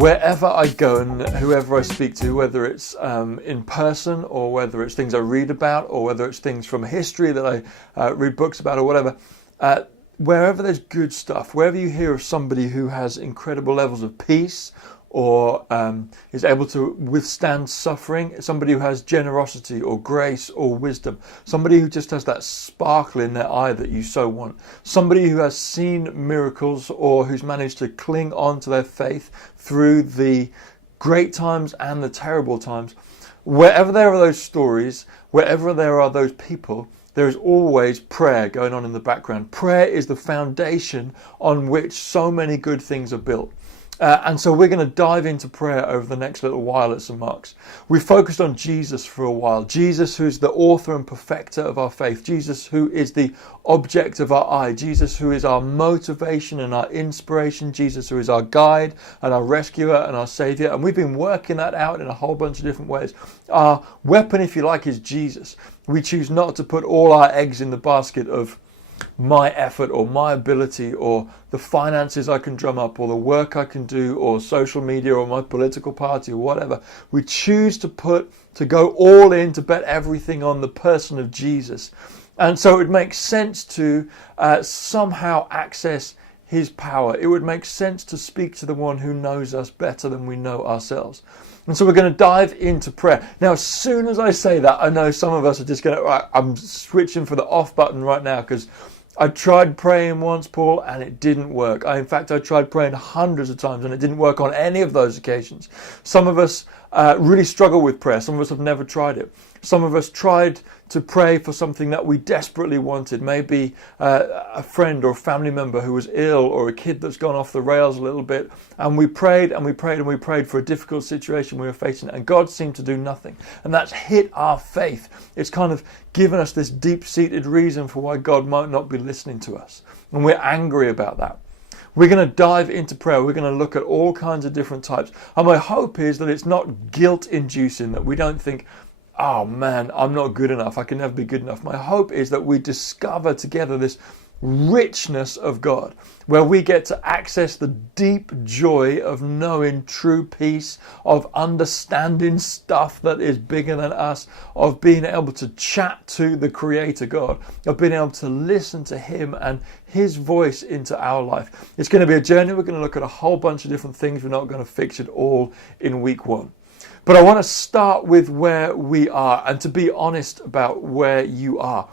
Wherever I go and whoever I speak to, whether it's in person or whether it's things I read about or whether it's things from history that I read books about or whatever, wherever there's good stuff, wherever you hear of somebody who has incredible levels of peace or is able to withstand suffering, somebody who has generosity or grace or wisdom, somebody who just has that sparkle in their eye that you so want, somebody who has seen miracles or who's managed to cling on to their faith through the great times and the terrible times, wherever there are those stories, wherever there are those people, there is always prayer going on in the background. Prayer is the foundation on which so many good things are built. And so we're going to dive into prayer over the next little while at St. Mark's. We focused on Jesus for a while. Jesus, who's the author and perfecter of our faith. Jesus, who is the object of our eye. Jesus, who is our motivation and our inspiration. Jesus, who is our guide and our rescuer and our saviour. And we've been working that out in a whole bunch of different ways. Our weapon, if you like, is Jesus. We choose not to put all our eggs in the basket of my effort or my ability or the finances I can drum up or the work I can do or social media or my political party or whatever. We choose to go all in, to bet everything on the person of Jesus. And so it makes sense to somehow access his power. It would make sense to speak to the one who knows us better than we know ourselves. And so we're going to dive into prayer. Now, as soon as I say that, I know some of us are just going to, right, I'm switching for the off button right now because I tried praying once, Paul, and it didn't work. In fact, I tried praying hundreds of times and it didn't work on any of those occasions. Some of us really struggle with prayer. Some of us have never tried it. Some of us tried to pray for something that we desperately wanted. Maybe a friend or a family member who was ill or a kid that's gone off the rails a little bit. And we prayed and we prayed and we prayed for a difficult situation we were facing. And God seemed to do nothing. And that's hit our faith. It's kind of given us this deep-seated reason for why God might not be listening to us. And we're angry about that. We're going to dive into prayer. We're going to look at all kinds of different types. And my hope is that it's not guilt-inducing, that we don't think, oh man, I'm not good enough. I can never be good enough. My hope is that we discover together this richness of God, where we get to access the deep joy of knowing true peace, of understanding stuff that is bigger than us, of being able to chat to the Creator God, of being able to listen to Him and His voice into our life. It's going to be a journey. We're going to look at a whole bunch of different things. We're not going to fix it all in week one. But I want to start with where we are and to be honest about where you are.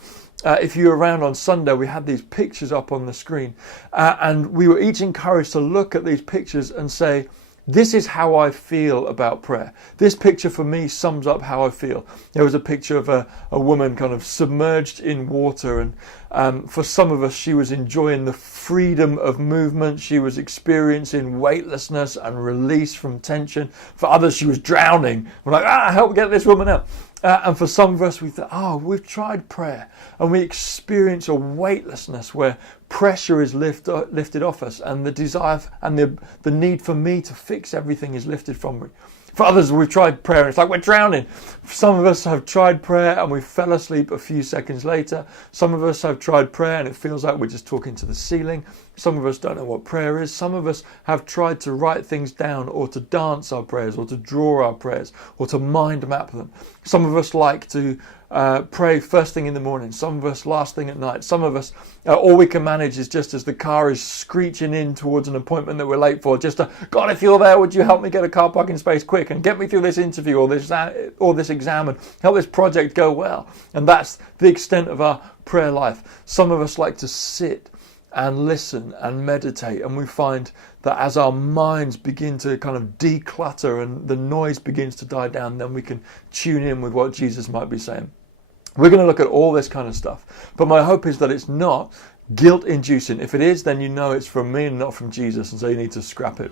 If you were around on Sunday, we had these pictures up on the screen and we were each encouraged to look at these pictures and say, this is how I feel about prayer. This picture for me sums up how I feel. There was a picture of a woman kind of submerged in water, and for some of us she was enjoying the freedom of movement. She was experiencing weightlessness and release from tension. For others she was drowning. We're like, help get this woman out. And for some of us, we thought, we've tried prayer and we experience a weightlessness where pressure is lifted off us and the desire and the need for me to fix everything is lifted from me. For others, we've tried prayer and it's like we're drowning. Some of us have tried prayer and we fell asleep a few seconds later. Some of us have tried prayer and it feels like we're just talking to the ceiling. Some of us don't know what prayer is. Some of us have tried to write things down or to dance our prayers or to draw our prayers or to mind map them. Some of us like to pray first thing in the morning. Some of us last thing at night. Some of us, all we can manage is just as the car is screeching in towards an appointment that we're late for, just to, God, if you're there, would you help me get a car parking space quick and get me through this interview or this exam and help this project go well. And that's the extent of our prayer life. Some of us like to sit and listen and meditate, and we find that as our minds begin to kind of declutter and the noise begins to die down, then we can tune in with what Jesus might be saying. We're going to look at all this kind of stuff, but my hope is that it's not guilt-inducing. If it is, then you know it's from me and not from Jesus, and so you need to scrap it.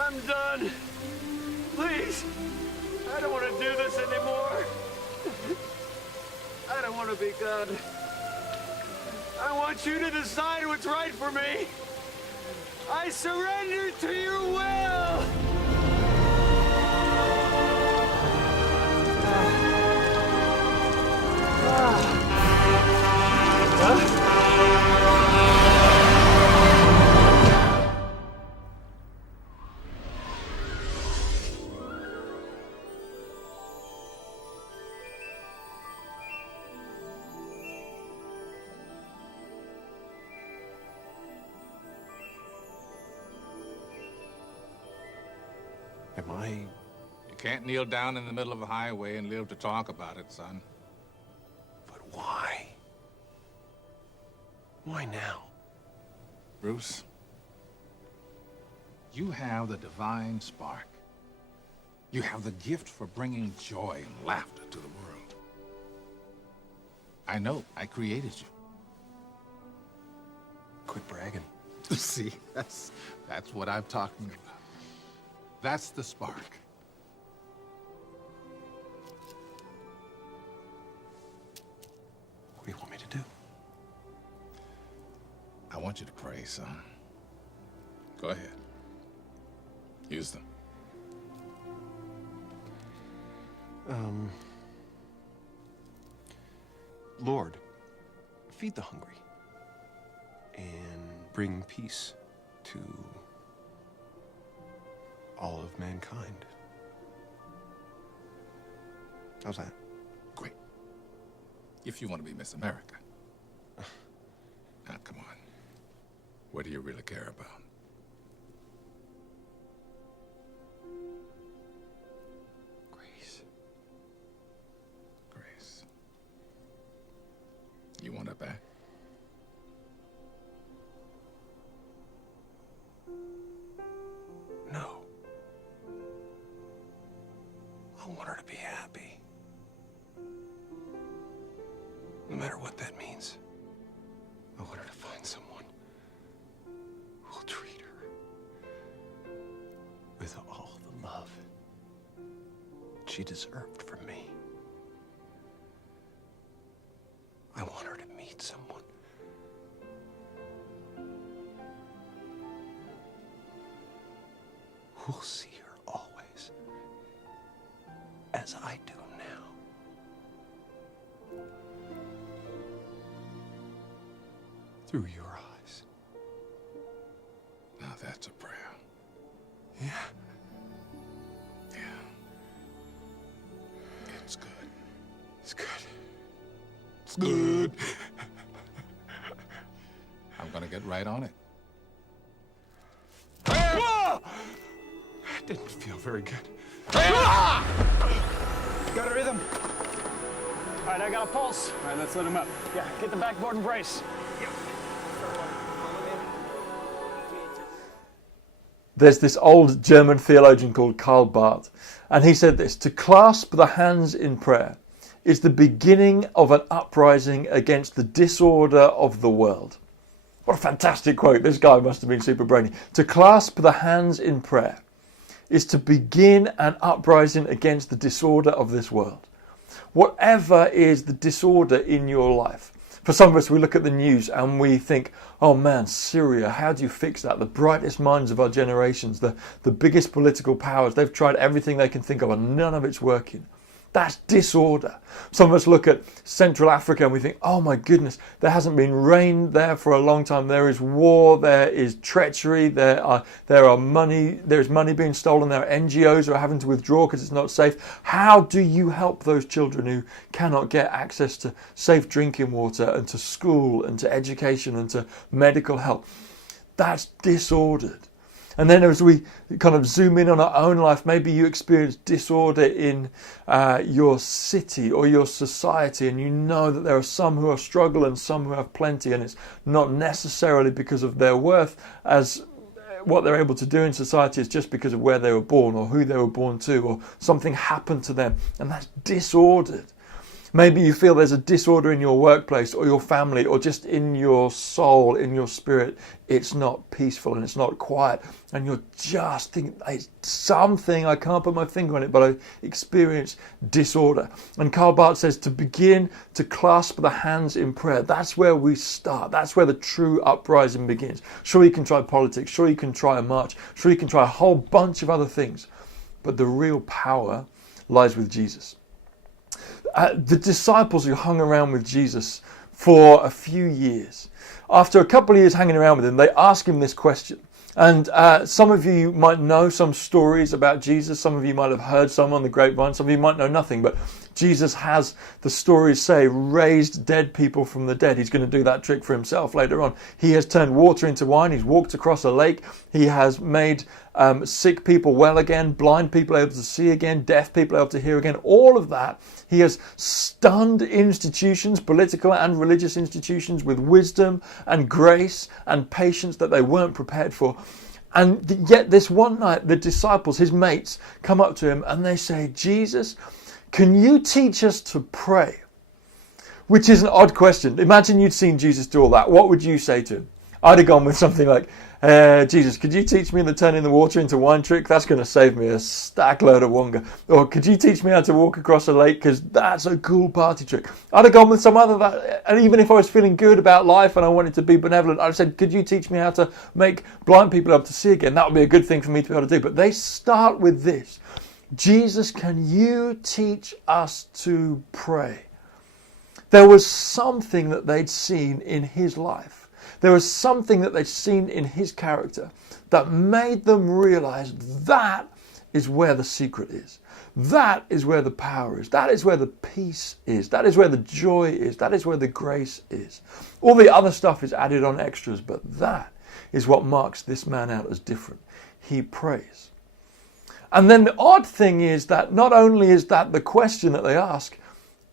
I'm done. Please. I don't want to do this anymore. I don't want to be God. I want you to decide what's right for me. I surrender to your will. Am I... You can't kneel down in the middle of a highway and live to talk about it, son. But why? Why now? Bruce, you have the divine spark. You have the gift for bringing joy and laughter to the world. I know, I created you. Quit bragging. See, that's what I'm talking about. That's the spark. What do you want me to do? I want you to pray, son. Go ahead. Use them. Lord, feed the hungry and bring peace to all of mankind. How's that? Great. If you want to be Miss America. Now, come on. What do you really care about? Grace. Grace. You want it back? No. I want her to be happy. No matter what that means. I want her to find someone who'll treat her with all the love she deserved from me. I want her to meet someone who'll see her always as I do now. Through your eyes. Now that's a prayer. Yeah. Yeah. It's good. It's good. It's good. I'm gonna get right on it. Whoa! That didn't feel very good. Got a rhythm. All right, I got a pulse. All right, let's let him up. Yeah, get the backboard and brace. There's this old German theologian called Karl Barth, and he said this: to clasp the hands in prayer is the beginning of an uprising against the disorder of the world. What a fantastic quote. This guy must have been super brainy. To clasp the hands in prayer is to begin an uprising against the disorder of this world. Whatever is the disorder in your life. For some of us, we look at the news and we think, oh man, Syria, how do you fix that? The brightest minds of our generations, the biggest political powers, they've tried everything they can think of and none of it's working. That's disorder. Some of us look at Central Africa and we think, oh my goodness, there hasn't been rain there for a long time. There is war, there is treachery, there is money being stolen, there are NGOs who are having to withdraw because it's not safe. How do you help those children who cannot get access to safe drinking water and to school and to education and to medical help? That's disordered. And then as we kind of zoom in on our own life, maybe you experience disorder in your city or your society, and you know that there are some who are struggling, some who have plenty, and it's not necessarily because of their worth as what they're able to do in society, is just because of where they were born or who they were born to, or something happened to them, and that's disordered. Maybe you feel there's a disorder in your workplace or your family or just in your soul, in your spirit. It's not peaceful and it's not quiet. And you're just thinking, it's something, I can't put my finger on it, but I experience disorder. And Karl Barth says to begin to clasp the hands in prayer. That's where we start. That's where the true uprising begins. Sure, you can try politics. Sure, you can try a march. Sure, you can try a whole bunch of other things. but the real power lies with Jesus. The disciples who hung around with Jesus for a few years, after a couple of years hanging around with him, they ask him this question. And some of you might know some stories about Jesus. Some of you might have heard some on the grapevine. Some of you might know nothing. But Jesus has, the stories say, raised dead people from the dead. He's going to do that trick for himself later on. He has turned water into wine. He's walked across a lake. He has made sick people well again, blind people able to see again, deaf people able to hear again. All of that. He has stunned institutions, political and religious institutions, with wisdom and grace and patience that they weren't prepared for. And yet this one night, the disciples, his mates, come up to him and they say, Jesus, can you teach us to pray? Which is an odd question. Imagine you'd seen Jesus do all that. What would you say to him? I'd have gone with something like, Jesus, could you teach me the turning the water into wine trick? That's going to save me a stack load of wonga. Or could you teach me how to walk across a lake? Because that's a cool party trick. I'd have gone with some other that. And even if I was feeling good about life and I wanted to be benevolent, I'd have said, could you teach me how to make blind people able to see again? That would be a good thing for me to be able to do. But they start with this. Jesus, can you teach us to pray? There was something that they'd seen in his life. There was something that they'd seen in his character that made them realize that is where the secret is. That is where the power is. That is where the peace is. That is where the joy is. That is where the grace is. All the other stuff is added on extras, but that is what marks this man out as different. He prays. And then the odd thing is that not only is that the question that they ask,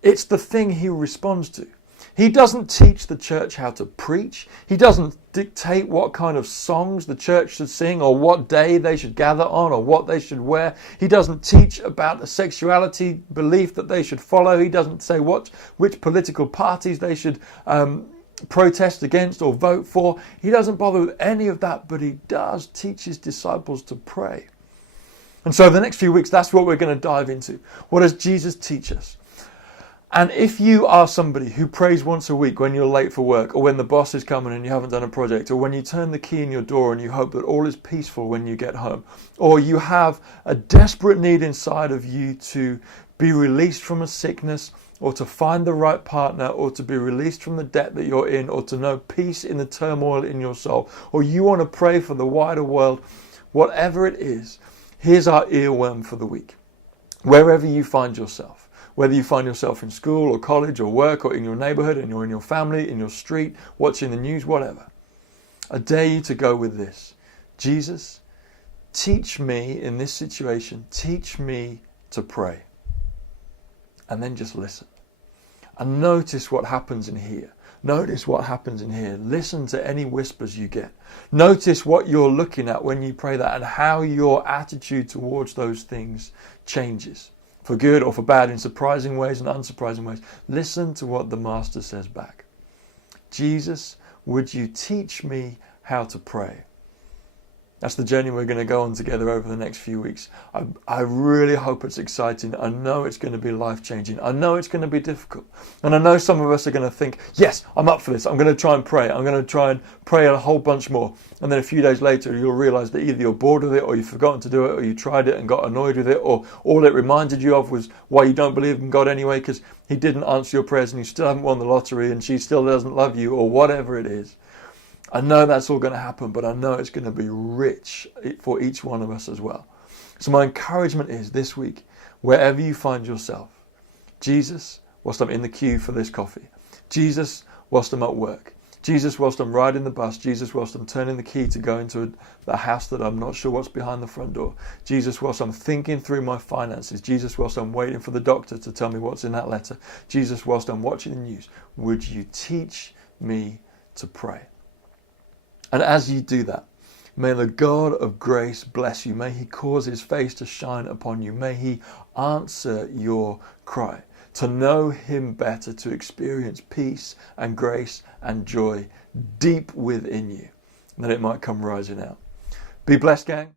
it's the thing he responds to. He doesn't teach the church how to preach. He doesn't dictate what kind of songs the church should sing or what day they should gather on or what they should wear. He doesn't teach about the sexuality belief that they should follow. He doesn't say which political parties they should protest against or vote for. He doesn't bother with any of that, but he does teach his disciples to pray. And so the next few weeks, that's what we're going to dive into. What does Jesus teach us? And if you are somebody who prays once a week when you're late for work, or when the boss is coming and you haven't done a project, or when you turn the key in your door and you hope that all is peaceful when you get home, or you have a desperate need inside of you to be released from a sickness, or to find the right partner, or to be released from the debt that you're in, or to know peace in the turmoil in your soul, or you want to pray for the wider world, whatever it is, here's our earworm for the week. Wherever you find yourself, whether you find yourself in school or college or work or in your neighborhood and you're in your family, in your street, watching the news, whatever, I dare you to go with this. Jesus, teach me in this situation, teach me to pray. And then just listen. And notice what happens in here. Notice what happens in here. Listen to any whispers you get. Notice what you're looking at when you pray that and how your attitude towards those things changes. For good or for bad, in surprising ways and unsurprising ways. Listen to what the Master says back. Jesus, would you teach me how to pray? That's the journey we're going to go on together over the next few weeks. I really hope it's exciting. I know it's going to be life-changing. I know it's going to be difficult. And I know some of us are going to think, yes, I'm up for this. I'm going to try and pray. I'm going to try and pray a whole bunch more. And then a few days later, you'll realize that either you're bored with it, or you've forgotten to do it, or you tried it and got annoyed with it, or all it reminded you of was why you don't believe in God anyway, because he didn't answer your prayers and you still haven't won the lottery and she still doesn't love you, or whatever it is. I know that's all going to happen, but I know it's going to be rich for each one of us as well. So my encouragement is this week, wherever you find yourself, Jesus, whilst I'm in the queue for this coffee, Jesus, whilst I'm at work, Jesus, whilst I'm riding the bus, Jesus, whilst I'm turning the key to go into the house that I'm not sure what's behind the front door, Jesus, whilst I'm thinking through my finances, Jesus, whilst I'm waiting for the doctor to tell me what's in that letter, Jesus, whilst I'm watching the news, would you teach me to pray? And as you do that, may the God of grace bless you. May he cause his face to shine upon you. May he answer your cry. To know him better, to experience peace and grace and joy deep within you, that it might come rising out. Be blessed, gang.